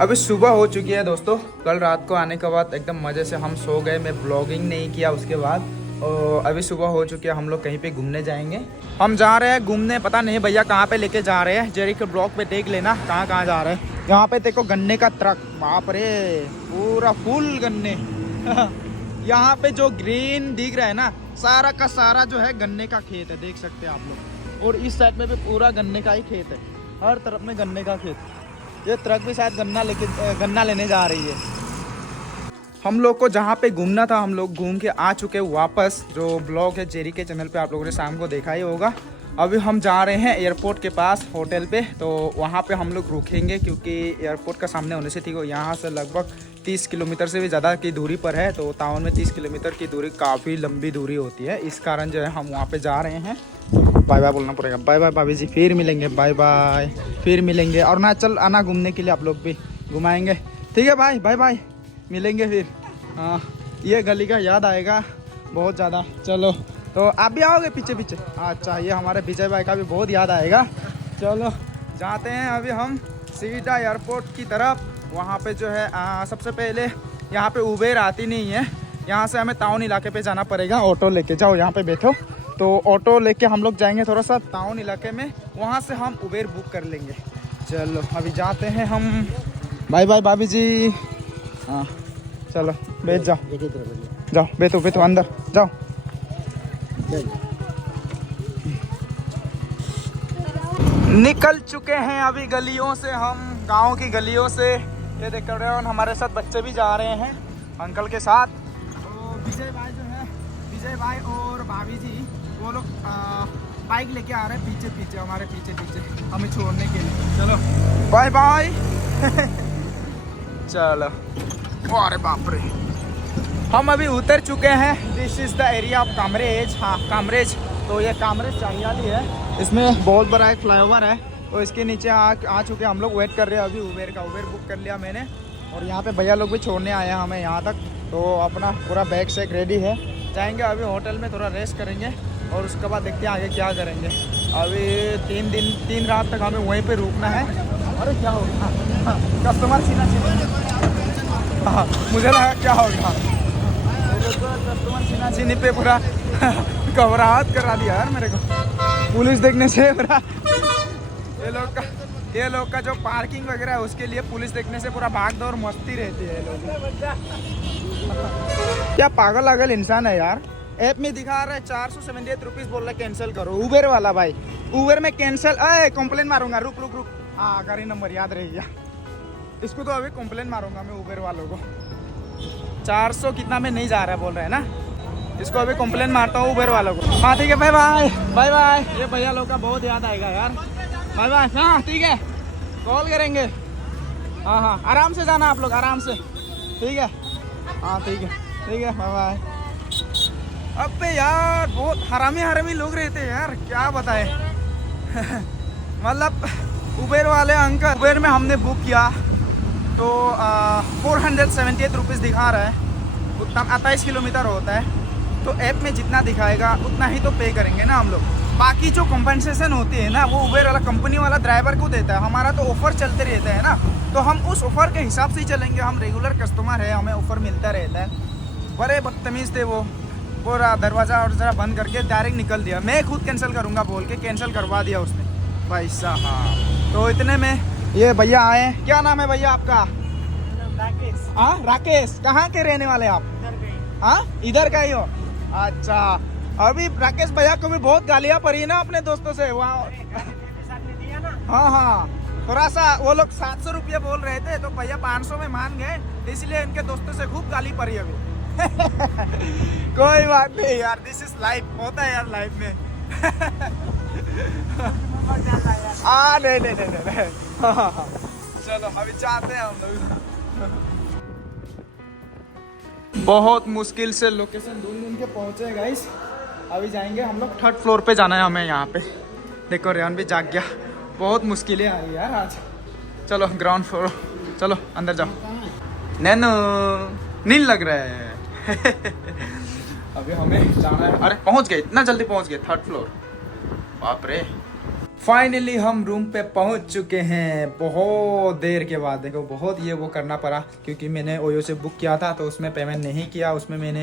अभी सुबह हो चुकी है दोस्तों। कल रात को आने के बाद एकदम मज़े से हम सो गए। मैं ब्लॉगिंग नहीं किया उसके बाद। और अभी सुबह हो चुकी है, हम लोग कहीं पे घूमने जाएंगे। हम जा रहे हैं घूमने, पता नहीं भैया कहाँ पे लेके जा रहे हैं। जेरी के ब्लॉग पे देख लेना कहाँ कहाँ जा रहे हैं। यहाँ पे देखो गन्ने का ट्रक, बाप रे पूरा फुल गन्ने। यहाँ पे जो ग्रीन दिख रहा है ना, सारा का सारा जो है गन्ने का खेत है, देख सकते हैं आप लोग। और इस साइड में भी पूरा गन्ने का ही खेत है, हर तरफ में गन्ने का खेत। ये ट्रक भी शायद गन्ना लेने जा रही है। हम लोग को जहाँ पे घूमना था हम लोग घूम के आ चुके वापस। जो ब्लॉग है जेरी के चैनल पे आप लोगों ने शाम को देखा ही होगा। अभी हम जा रहे हैं एयरपोर्ट के पास होटल पे, तो वहाँ पे हम लोग रुकेंगे क्योंकि एयरपोर्ट का सामने होने से ठीक हो, यहाँ से लगभग 30 किलोमीटर से भी ज़्यादा की दूरी पर है। तो टाउन में 30 किलोमीटर की दूरी काफ़ी लंबी दूरी होती है, इस कारण जो है हम वहाँ पे जा रहे हैं। तो बाय बाय बोलना पड़ेगा। बाय बाय भाभी जी, फिर मिलेंगे। बाय बाय, फिर मिलेंगे। और ना चल आना घूमने के लिए, आप लोग भी घुमाएंगे, ठीक है भाई। बाय बाय, मिलेंगे फिर। हाँ, ये गली का याद आएगा बहुत ज़्यादा। चलो, तो आप भी आओगे पीछे पीछे? अच्छा, ये हमारे विजय भाई का भी बहुत याद आएगा। चलो जाते हैं अभी हम सीधा एयरपोर्ट की तरफ। वहाँ पे जो है सबसे पहले यहाँ पे उबेर आती नहीं है, यहाँ से हमें टाउन इलाके पे जाना पड़ेगा। ऑटो लेके जाओ, यहाँ पे बैठो। तो ऑटो लेके हम लोग जाएंगे थोड़ा सा टाउन इलाके में, वहाँ से हम उबेर बुक कर लेंगे। चलो अभी जाते हैं हम। बाय बाय भाभी जी। हाँ चलो बैठ जाओ, जाओ बैठो बैठो, अंदर जाओ। निकल चुके हैं अभी गलियों से हम, गांव की गलियों से। ये देख रहे हो, हमारे साथ बच्चे भी जा रहे हैं अंकल के साथ। तो विजय भाई जो है, विजय भाई और भाभी जी वो लोग बाइक लेके आ रहे हैं पीछे पीछे, हमारे पीछे पीछे हमें छोड़ने के लिए। चलो बाय बाय। चलो, अरे बाप रे, हम अभी उतर चुके हैं। This is the area of Kamrej. हाँ कामरेज, तो ये कामरेज चारियाली है, इसमें बहुत बड़ा एक फ्लाईओवर है। तो इसके नीचे आ चुके हम लोग। वेट कर रहे हैं अभी उबेर का। उबेर बुक कर लिया मैंने, और यहाँ पे भैया लोग भी छोड़ने आए हैं हमें यहाँ तक। तो अपना पूरा बैग शैग रेडी है, जाएंगे अभी होटल में, थोड़ा रेस्ट करेंगे और उसके बाद देखते हैं आगे क्या करेंगे। अभी 3 रात तक हमें वहीं पर रुकना है। अरे क्या होगा, कस्टमर सीना हाँ, मुझे लगा क्या होगा। कस्टमर सीना चीनी पे पूरा घबराहट करा दिया यार मेरे को, पुलिस देखने से पूरा। ये लोग का जो पार्किंग वगैरह है उसके लिए पुलिस देखने से पूरा भाग दौड़ मस्ती रहती है लोग। क्या पागल अगल इंसान है यार। ऐप में दिखा रहा है 478 रुपीज़, बोल रहा है कैंसिल करो। उबेर वाला भाई, उबेर में कैंसिल, कंप्लेन मारूंगा। रुक रुक रुक, हाँ गाड़ी नंबर याद रह गया। इसको तो अभी कंप्लेन मारूंगा मैं उबेर वालों को। 400 कितना में नहीं जा रहा है बोल रहे हैं ना, इसको अभी कंप्लेन मारता हूँ उबेर वालों को। हाँ ठीक है, बाय बाय बाय बाय। ये भैया लोग का बहुत याद आएगा यार। Bye bye. हाँ ठीक है, कॉल करेंगे। हाँ हाँ, आराम से जाना आप लोग, आराम से, ठीक है। हाँ ठीक है ठीक है, बाय बाय। अबे यार बहुत हरामी लोग रहते हैं यार, क्या बताए। मतलब उबेर वाले अंकल, उबेर में हमने बुक किया तो 478 रुपीज़ दिखा रहा है। उतना 28 किलोमीटर होता है। तो ऐप में जितना दिखाएगा उतना ही तो पे करेंगे ना हम लोग। बाकी जो कंपनसेशन होती है ना, वो उबेर वाला कंपनी वाला ड्राइवर को देता है। हमारा तो ऑफ़र चलते रहता है ना, तो हम उस ऑफ़र के हिसाब से ही चलेंगे। हम रेगुलर कस्टमर है, हमें ऑफ़र मिलता रहता है। बड़े बदतमीज़ थे वो, पूरा दरवाज़ा और ज़रा बंद करके डायरेक्ट निकल दिया। मैं खुद कैंसिल करूँगा बोल के कैंसिल करवा दिया उसने भाई साहब। तो इतने में ये भैया आए। क्या नाम है भैया आपका? राकेश। हाँ राकेश, कहाँ के रहने वाले आप? हाँ इधर का ही हो? अच्छा, अभी राकेश भैया को भी बहुत गालियाँ पड़ी ना अपने दोस्तों से वहाँ। हाँ हाँ, थोड़ा सा वो लोग 700 रुपये बोल रहे थे, तो भैया 500 में मान गए, इसलिए इनके दोस्तों से खूब गाली पड़ी अभी। कोई बात नहीं यार, दिस इज लाइफ, होता है यार लाइफ में। नहीं। हाँ, चलो अभी जाते हैं हम लोग। बहुत मुश्किल से लोकेशन ढूंढ के पहुंचे गाइस। अभी जाएंगे हम लोग, 3rd फ्लोर पे जाना है हमें यहाँ पे। देखो रेहान भी जाग गया, बहुत मुश्किलें आ रही यार आज। चलो ग्राउंड फ्लोर, चलो अंदर जाओ। नैनो नींद लग रहा है। अभी हमें जाना है। अरे पहुंच गए, इतना जल्दी पहुंच गए 3rd फ्लोर, बाप रे। फाइनली हम रूम पे पहुंच चुके हैं बहुत देर के बाद। देखो बहुत ये वो करना पड़ा क्योंकि मैंने ओयो से बुक किया था तो उसमें पेमेंट नहीं किया। उसमें मैंने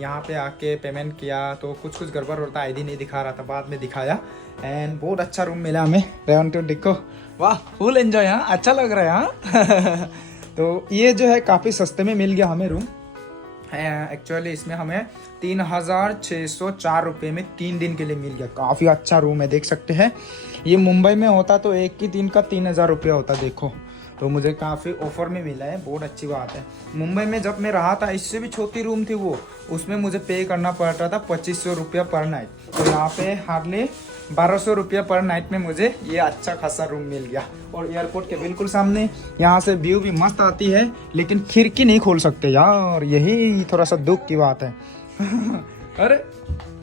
यहाँ पे आके पेमेंट किया तो कुछ गड़बड़ होता, आईडी नहीं दिखा रहा था, बाद में दिखाया। एंड बहुत अच्छा रूम मिला हमें। रेवन टू देखो, वाह फुल एंजॉय। यहाँ अच्छा लग रहा है यहाँ। तो ये जो है काफ़ी सस्ते में मिल गया हमें रूम। एक्चुअली इसमें हमें 3,604 रुपये में 3 दिन के लिए मिल गया। काफ़ी अच्छा रूम है, देख सकते हैं। ये मुंबई में होता तो एक ही दिन का 3,000 रुपया होता। देखो तो मुझे काफ़ी ऑफर में मिला है, बहुत अच्छी बात है। मुंबई में जब मैं रहा था इससे भी छोटी रूम थी वो, उसमें मुझे पे करना पड़ता था 2,500 रुपया पर नाइट। तो यहाँ पे हार्डली 1,200 रुपया पर नाइट में मुझे ये अच्छा खासा रूम मिल गया। और एयरपोर्ट के बिल्कुल सामने, यहाँ से व्यू भी मस्त आती है, लेकिन खिड़की नहीं खोल सकते यार, यही थोड़ा सा दुख की बात है। अरे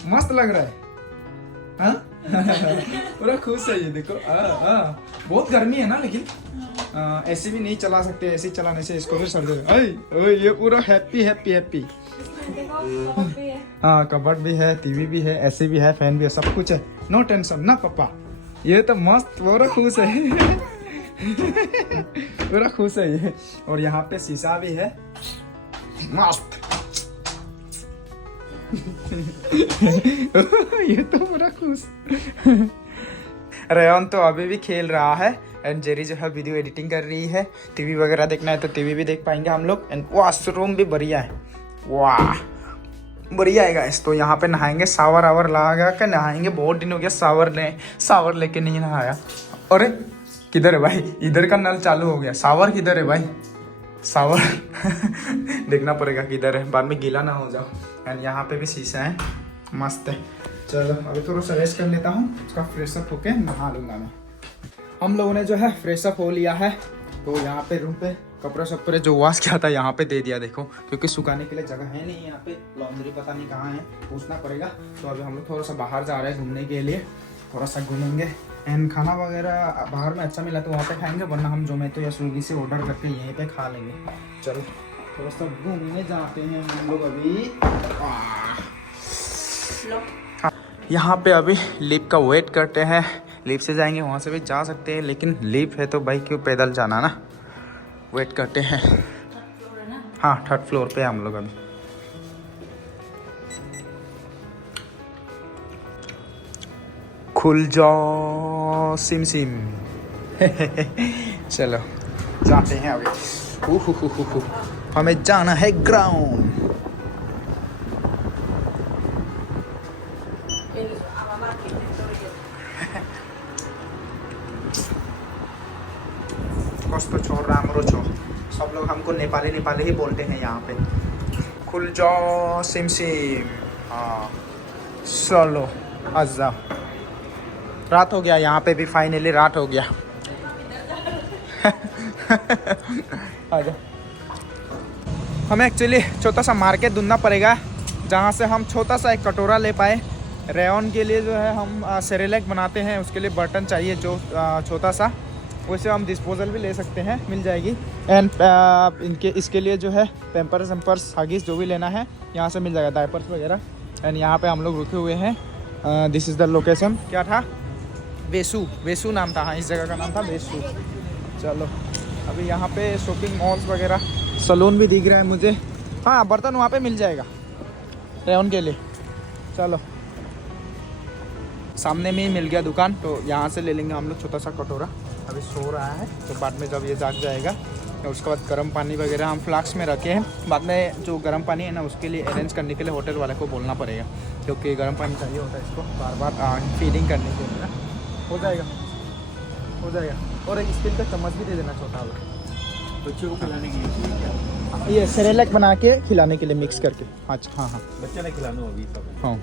मस्त लग रहा है, हाँ? पूरा खुश है ये देखो। बहुत गर्मी है ना, लेकिन ऐसी भी नहीं चला सकते, ऐसे चलाने से इसको भी सर्दी। ये पूरा हैप्पी हैप्पी हैप्पी। हाँ कबर्ड भी है, टीवी भी है, एसी भी है, फैन भी है, सब कुछ है। नो टेंशन ना पापा, ये तो मस्त पूरा खुश है। पूरा खुश है ये। और यहाँ पे शीशा भी है मस्त। ये तो पूरा खुश। रेयन तो अभी भी खेल रहा है एंड जेरी जो है वीडियो एडिटिंग कर रही है। टीवी वगैरह देखना है तो टीवी भी देख पाएंगे हम लोग। एंड वॉशरूम भी बढ़िया है, वाह बढ़िया है गाइस। तो यहाँ पे नहाएंगे, शावर आवर लगा के नहाएंगे। बहुत दिन हो गया शावर लेके नहीं नहाया। अरे किधर है भाई, इधर का नल चालू हो गया। शावर किधर है भाई, शावर देखना पड़ेगा किधर है, बाद में गीला ना हो जाओ। एंड यहाँ पे भी शीशा है, मस्त है। चलो अभी थोड़ा सा रेस्ट कर लेता हूँ, उसका फ्रेशअप होके नहा लूँगा मैं। हम लोगों ने जो है फ्रेशअप हो लिया है। तो यहाँ पे रूम पे कपड़े शपड़े जो वॉश किया था यहाँ पे दे दिया। देखो क्योंकि सुखाने के लिए जगह है नहीं यहाँ पे, लॉन्ड्री पता नहीं कहाँ है, पूछना पड़ेगा। तो अभी हम लोग थोड़ा सा बाहर जा रहे हैं घूमने के लिए, थोड़ा सा घूमेंगे। एंड खाना वगैरह बाहर में अच्छा मिला तो वहाँ पे खाएंगे, वरना हम जोमेटो या स्विगी से ऑर्डर करके यहीं पे खा लेंगे। चलो थोड़ा सा घूमने जाते हैं हम लोग अभी। यहाँ पे अभी लिफ्ट का वेट करते हैं। लिफ्ट से जाएंगे, वहाँ से भी जा सकते हैं, लेकिन लिफ्ट है तो भाई क्यों पैदल जाना ना। वेट करते हैं। हाँ 3rd फ्लोर पे हम लोग अभी। खुल जाओ सिम सिम। चलो जाते हैं अभी। हमें जाना है ग्राउंड। तो छोड़ रहा हमरो छो, सब लोग हमको नेपाली नेपाली ही बोलते हैं यहाँ पे। खुल जाओ सिम सिम। हाँ चलो आजा। रात हो गया यहाँ पे भी, फाइनली रात हो गया। आजा। हमें एक्चुअली छोटा सा मार्केट ढूंढना पड़ेगा जहाँ से हम छोटा सा एक कटोरा ले पाए। रेयन के लिए जो है हम सेरेलैक बनाते हैं, उसके लिए बर्तन चाहिए जो छोटा सा, वैसे हम डिस्पोजल भी ले सकते हैं, मिल जाएगी। एंड इसके लिए जो है पैम्पर्स एम्पर्स हगीज जो भी लेना है यहाँ से मिल जाएगा, डायपर्स वगैरह। एंड यहाँ पे हम लोग रुके हुए हैं। This is the location. क्या था, वेसू नाम था। हाँ इस जगह का नाम था वेसू। चलो अभी यहाँ पे शॉपिंग मॉल्स वगैरह, सलून भी दिख रहा है मुझे। हाँ बर्तन वहाँ पे मिल जाएगा रेयन के लिए। चलो सामने में ही मिल गया दुकान, तो यहाँ से ले लेंगे हम लोग छोटा सा कटोरा। अभी सो रहा है तो बाद में जब ये जाग जाएगा तो उसके बाद गर्म पानी वगैरह हम फ्लास्क में रखे हैं। बाद में जो गर्म पानी है ना उसके लिए अरेंज करने के लिए होटल वाले को बोलना पड़ेगा, क्योंकि गर्म पानी चाहिए होता है इसको बार बार फीडिंग करने के लिए ना। हो जाएगा। और एक स्टील का चम्मच भी दे देना छोटा वाला, बच्चे को खिलाने के लिए। ये सेरेलैक बना के खिलाने के लिए मिक्स करके। अच्छा हाँ बच्चे ने खिलाना अभी सब। हाँ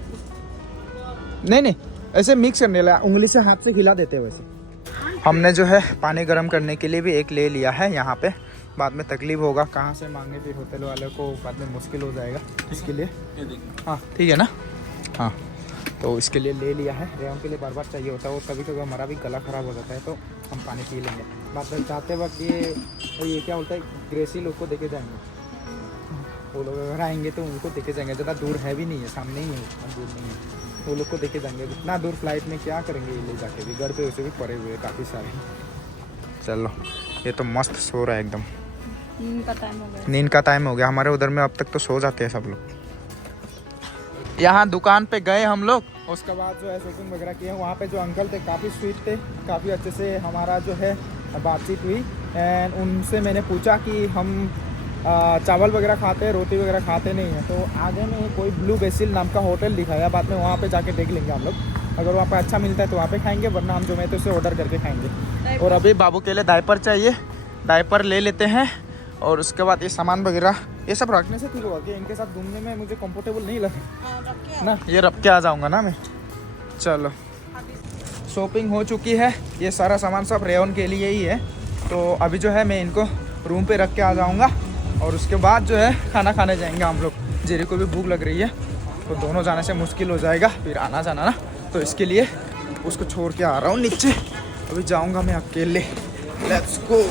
नहीं ऐसे मिक्स करने लगा, उंगली से हाथ से खिला देते हैं वैसे। हमने जो है पानी गर्म करने के लिए भी एक ले लिया है यहाँ पे। बाद में तकलीफ होगा कहाँ से मांगने, फिर होटल वाले को बाद में मुश्किल हो जाएगा, इसके लिए। हाँ ठीक है ना। हाँ तो इसके लिए ले लिया है। रेयन के लिए बार बार चाहिए होता है, और कभी कभी हमारा भी गला ख़राब हो जाता है तो हम पानी पी लेंगे। बाद में जाते वक्त ये क्या बोलता है, ग्रेसी लोग को देखे जाएंगे। वो लोग अगर आएंगे तो उनको देखे जाएंगे, ज़्यादा दूर है भी नहीं है, सामने ही है, दूर नहीं है। वो लोग को देखे जाएंगे। इतना दूर फ्लाइट में क्या करेंगे ये लोग जाके भी, घर पे वैसे भी पड़े हुए काफ़ी सारे। चलो ये तो मस्त सो रहा है एकदम। नींद का टाइम हो गया। नींद का टाइम हो गया हमारे उधर में, अब तक तो सो जाते हैं सब लोग। यहाँ दुकान पे गए हम लोग, उसके बाद जो है शॉपिंग वगैरह किए। वहाँ पे जो अंकल थे काफ़ी स्वीट थे, काफ़ी अच्छे से हमारा जो है बातचीत हुई। एंड उनसे मैंने पूछा कि हम चावल वगैरह खाते हैं, रोटी वगैरह खाते नहीं हैं। तो आगे में कोई ब्लू बेसिल नाम का होटल दिखाया, बाद में वहाँ पे जाके देख लेंगे हम लोग। अगर वहाँ पे अच्छा मिलता है तो वहाँ पे खाएंगे, वरना हम जोमेटो से ऑर्डर करके खाएंगे। और अभी बाबू के लिए डायपर चाहिए, डायपर ले लेते हैं। और उसके बाद ये सामान वगैरह ये सब रखने से ठीक होगा कि इनके साथ घूमने में मुझे कंफर्टेबल नहीं लगा ना, ये रख के आ जाऊँगा ना मैं। चलो शॉपिंग हो चुकी है, ये सारा सामान सब रेयन के लिए ही है। तो अभी जो है मैं इनको रूम पे रख के आ जाऊँगा और उसके बाद जो है खाना खाने जाएंगे हम लोग। जेरी को भी भूख लग रही है, तो दोनों जाने से मुश्किल हो जाएगा फिर आना जाना ना, तो इसके लिए उसको छोड़ के आ रहा हूँ नीचे। अभी जाऊँगा मैं अकेले। Let's go.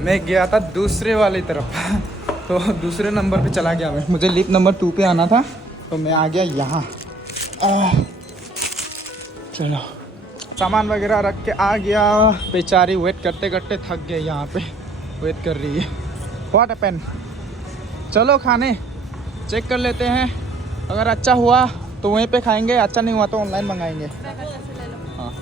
मैं गया था दूसरे वाली तरफ, तो दूसरे नंबर पे चला गया मैं। मुझे लिफ्ट नंबर 2 पे आना था, तो मैं आ गया यहाँ। चलो सामान वगैरह रख के आ गया। बेचारी वेट करते करते थक गए, यहाँ पे वेट कर रही है। What happened? चलो खाने चेक कर लेते हैं, अगर अच्छा हुआ तो वहीं पे खाएंगे, अच्छा नहीं हुआ तो ऑनलाइन मंगाएंगे। हाँ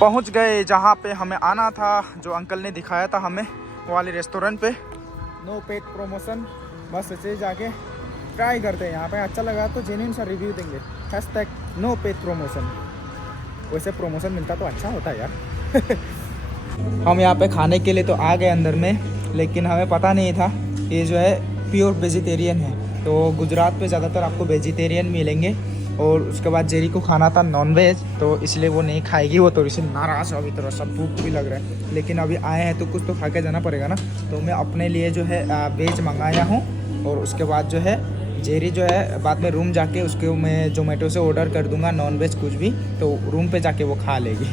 पहुँच गए जहाँ पे हमें आना था, जो अंकल ने दिखाया था हमें वो वाले रेस्टोरेंट पे। नो पेड प्रमोशन, बस ऐसे जाके ट्राई करते हैं। यहाँ पे अच्छा लगा तो जेन्युइन सा रिव्यू देंगे। Hashtag no paid promotion. वैसे प्रमोशन मिलता तो अच्छा होता यार। हम यहाँ पे खाने के लिए तो आ गए अंदर में, लेकिन हमें पता नहीं था ये जो है प्योर वेजिटेरियन है। तो गुजरात पे ज़्यादातर आपको वेजिटेरियन मिलेंगे। और उसके बाद जेरी को खाना था नॉनवेज, तो इसलिए वो नहीं खाएगी। वो थोड़ी सी नाराज़ अभी, थोड़ा सा भूख भी लग रहा है, लेकिन अभी आए हैं तो कुछ तो खा के जाना पड़ेगा ना। तो मैं अपने लिए जो है वेज मंगाया हूँ। और उसके बाद जो है जेरी जो है बाद में रूम जाके उसके मैं जोमेटो से ऑर्डर कर दूंगा नॉनवेज कुछ भी, तो रूम पे जाके वो खा लेगी।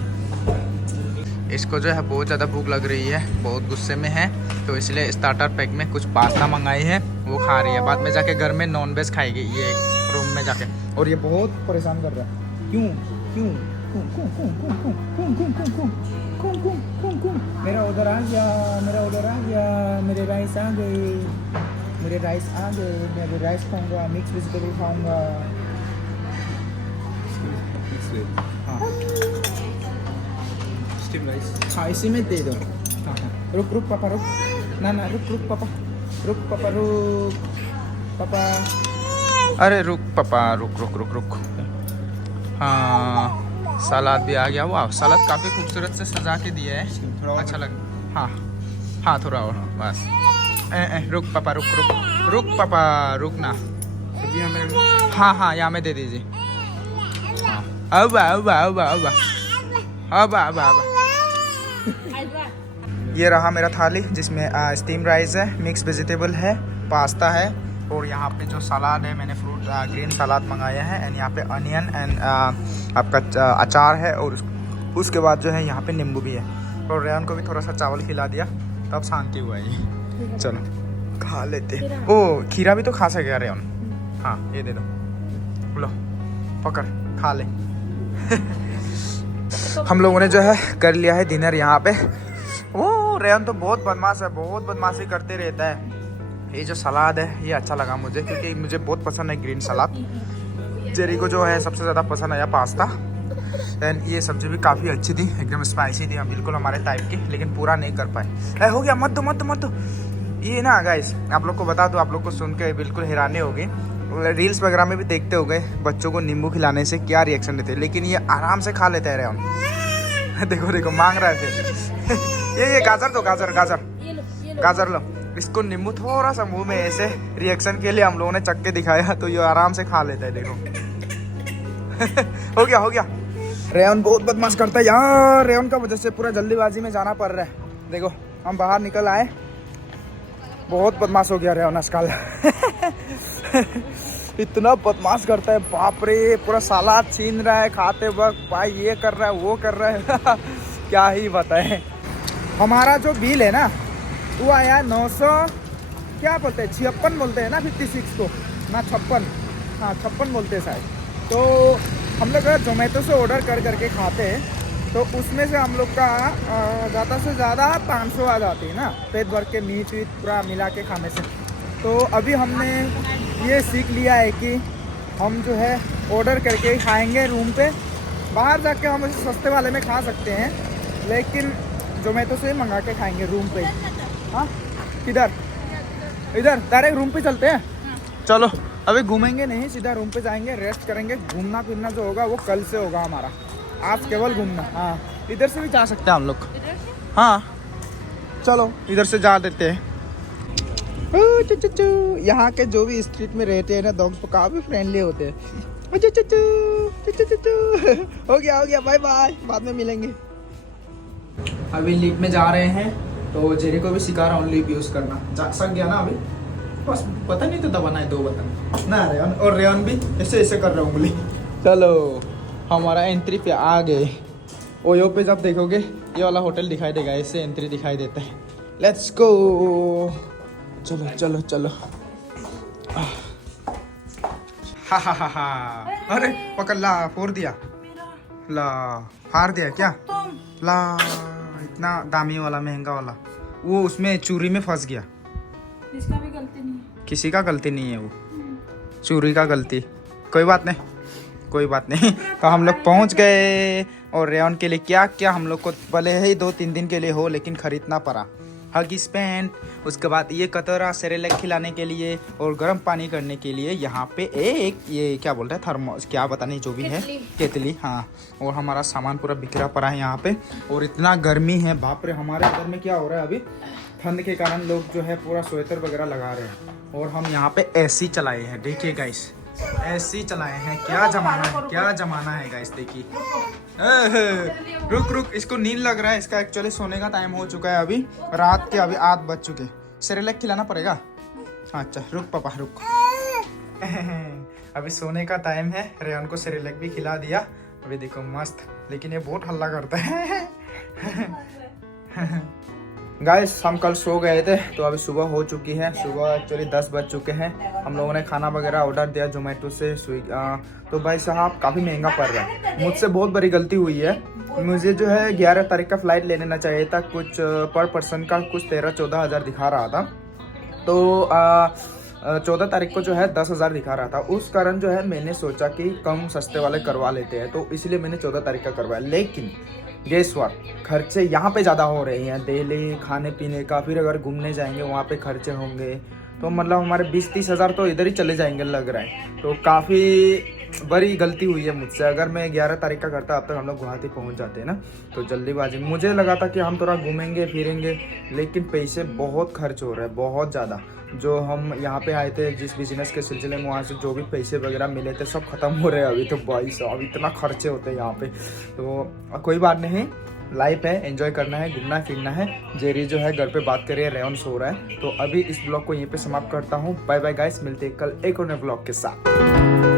इसको जो है बहुत ज़्यादा भूख लग रही है, बहुत गुस्से में है, तो इसलिए स्टार्टर पैक में कुछ पास्ता मंगाई है, वो खा रही है। बाद में जाके घर में नॉनवेज खाएगी ये रूम में जाके। और ये बहुत परेशान कर रहा है। क्यों क्यों क्यों क्यों क्यों क्यों क्यों क्यों क्यों क्यों क्यों क्यों क्यों क्यों क्यों? मेरा ऑर्डर आ गया, मेरा ऑर्डर आ गया, मेरे राइस आ गए, मेरे राइस आ गए। मैं अभी राइस खाऊंगा, मिक्स वेजिटेबल खाऊंगा। हाँ स्टीम राइस, हाँ इसी में दे दो। हाँ हाँ रुक रुक पापा रुक, ना ना रुक रुक पापा, रुक पापा रुक पापा, अरे रुक पापा रुक रुक रुक रुक। हाँ सलाद भी आ गया। वाह सलाद काफ़ी खूबसूरत से सजा के दिया है, अच्छा लग। हाँ हाँ थोड़ा और बस। रुक पापा रुक रुक रुक पापा रुक ना, अभी हमें। हाँ हाँ यहाँ में दे दीजिए। हाँ अब अब अब अब अब अब अब। ये रहा मेरा थाली, जिसमें स्टीम राइस है, मिक्स वेजिटेबल है, पास्ता है, और यहाँ पे जो सलाद है मैंने फ्रूट ग्रीन सलाद मंगाया है। एंड यहाँ पे अनियन एंड आपका अचार है। और उसके बाद जो है यहाँ पे नींबू भी है। और रेहान को भी थोड़ा सा चावल खिला दिया, तब शांति हुआ ये। चलो खा लेते। ओ खीरा भी तो खा सकेगा रेहान। हाँ ये दे दो, लो पकड़ खा ले। हम लोगों ने जो है कर लिया है डिनर यहाँ पे। ओ रेहान तो बहुत बदमाश है, बहुत बदमाशी करते रहता है। ये जो सलाद है ये अच्छा लगा मुझे, क्योंकि मुझे बहुत पसंद है ग्रीन सलाद। जेरी को जो है सबसे ज़्यादा पसंद आया पास्ता। एंड ये सब्जी भी काफ़ी अच्छी थी, एकदम स्पाइसी थी, बिल्कुल हमारे टाइप की, लेकिन पूरा नहीं कर पाए। हो गया, मत दो मत दो मत दो। ये ना गाइस आप लोग को बता दो, आप लोग को सुन के बिल्कुल हैरानी होगी। रील्स वगैरह में भी देखते हो गए बच्चों को नींबू खिलाने से क्या रिएक्शन देते हैं, लेकिन ये आराम से खा लेते हैं रेहान। देखो देखो मांग रहा है। ये गाजर दो, गाजर गाजर गाजर लो। इसको नींबू थोड़ा सा मुंह में ऐसे रिएक्शन के लिए हम लोगों ने चख के दिखाया, तो ये आराम से खा लेता है। देखो हो गया हो गया। रेहान बहुत बदमाश करता है यार, रेहान का वजह से पूरा जल्दीबाजी में जाना पड़ रहा है। देखो हम बाहर निकल आए, बहुत बदमाश हो गया रेहान आजकल। इतना बदमाश करता है बाप रे, पूरा सलाद छीन रहा है खाते वक्त, भाई ये कर रहा है वो कर रहा है। क्या ही बताएं। हमारा जो बिल है ना वो आया 900 क्या बोलते हैं 56 बोलते हैं ना 56 को। ना 56, हाँ 56 बोलते हैं शायद। तो हम लोग जोमेटो से ऑर्डर कर करके खाते हैं, तो उसमें से हम लोग का ज़्यादा से ज़्यादा 500 आ जाती है ना, पेट भर के मीट वीट पूरा मिला के खाने से। तो अभी हमने ये सीख लिया है कि हम जो है ऑर्डर करके खाएंगे रूम पे। बाहर जाके हम उसे सस्ते वाले में खा सकते हैं, लेकिन जोमेटो से मंगा के खाएंगे रूम पे। हाँ किधर? इधर डायरेक्ट रूम पे चलते हैं। चलो अभी घूमेंगे नहीं, सीधा रूम पे जाएंगे, रेस्ट करेंगे। घूमना फिरना जो होगा वो कल से होगा हमारा, आज केवल घूमना। हाँ इधर से भी जा सकते हैं हम लोग। हाँ चलो इधर से जा देते हैं। यहाँ के जो भी स्ट्रीट में रहते हैं ना डॉग्स, तो काफ़ी फ्रेंडली होते हैं। हो गया बाय बाय, बाद में मिलेंगे। अभी लिफ्ट में जा रहे हैं, तो जेरी को भी सिखा रहा हूँ लिफ्ट यूज़ करना। सक गया ना अभी, बस पता नहीं तो दबाना है 2 बटन ना। रेयन और रेयन भी ऐसे ऐसे कर रहे हैं उंगली। चलो हमारा एंट्री पे आ गए। ओयो पे जब देखोगे ये वाला होटल दिखाई देगा, ऐसे एंट्री दिखाई देता है। लेट्स गो, चलो चलो चलो। हा। अरे पकड़ ला, फोड़ दिया ला, फाड़ दिया क्या ला। इतना दामी वाला महंगा वाला, वो उसमें चूरी में फंस गया। इसका भी गलती नहीं है, किसी का गलती नहीं है, वो चूरी का गलती। कोई बात नहीं। तो हम लोग पहुंच गए, और रेयन के लिए क्या क्या हम लोग को भले ही 2-3 दिन के लिए हो, लेकिन खरीदना पड़ा। हगीज पैंट, उसके बाद ये कतरा सेरेलैक खिलाने के लिए, और गर्म पानी करने के लिए यहाँ पे एक ये क्या बोलते हैं थर्मोस, क्या पता नहीं जो भी है, केतली। हाँ, और हमारा सामान पूरा बिखरा पड़ा है यहाँ पे। और इतना गर्मी है बाप रे। हमारे अंदर में क्या हो रहा है अभी, ठंड के कारण लोग जो है पूरा स्वेटर वगैरह लगा रहे हैं, और हम यहाँ पे एसी चलाए हैं। देखिए गाइस, एसी चलाए हैं। क्या जमाना है गाइस, देखिए। रुक, इसको नींद लग रहा है। इसका एक्चुअली सोने का टाइम हो चुका है, अभी रात के अभी 8 बज चुके। सेरेलैक खिलाना पड़ेगा। अच्छा रुक पापा रुक। अभी सोने का टाइम है। रेयन को सेरेलैक भी खिला दिया। अभी देखो मस्त, लेकिन ये बहुत हल्ला करता है। गाइस हम कल सो गए थे, तो अभी सुबह हो चुकी है। सुबह एक्चुअली 10 बज चुके हैं। हम लोगों ने खाना वगैरह ऑर्डर दिया जोमेटो से, तो भाई साहब काफ़ी महंगा पड़ रहा है। मुझसे बहुत बड़ी गलती हुई है। मुझे जो है 11 तारीख का फ़्लाइट ले लेना चाहिए था। कुछ पर पर्सन का कुछ 13-14 हज़ार दिखा रहा था, तो 14 तारीख को जो है 10,000 दिखा रहा था। उस कारण जो है मैंने सोचा कि कम सस्ते वाले करवा लेते हैं, तो इसलिए मैंने 14 तारीख का करवाया। लेकिन गेस व्हाट, खर्चे यहाँ पे ज़्यादा हो रहे हैं। डेली खाने पीने का, फिर अगर घूमने जाएंगे वहाँ पे खर्चे होंगे, तो मतलब हमारे 20-30 हज़ार तो इधर ही चले जाएंगे लग रहा है। तो काफ़ी बड़ी गलती हुई है मुझसे। अगर मैं 11 तारीख का करता, अब तक हम लोग गुवाहाटी पहुँच जाते हैं ना। तो जल्दीबाजी, मुझे लगा था कि हम थोड़ा घूमेंगे फिरेंगे, लेकिन पैसे बहुत खर्च हो रहे हैं, बहुत ज़्यादा। जो हम यहाँ पे आए थे जिस बिजनेस के सिलसिले में, वहाँ से जो भी पैसे वगैरह मिले थे सब ख़त्म हो रहे हैं अभी। तो भाई साहब इतना खर्चे होते हैं यहाँ पे। तो कोई बात नहीं, लाइफ है, एंजॉय करना है, घूमना फिरना है। जेरी जो है घर पे बात कर रही है, रेयन सो रहा है। तो अभी इस ब्लॉग को यहीं पे समाप्त करता हूँ। बाय बाय गाइस, मिलते हैं कल एक और नए ब्लॉग के साथ।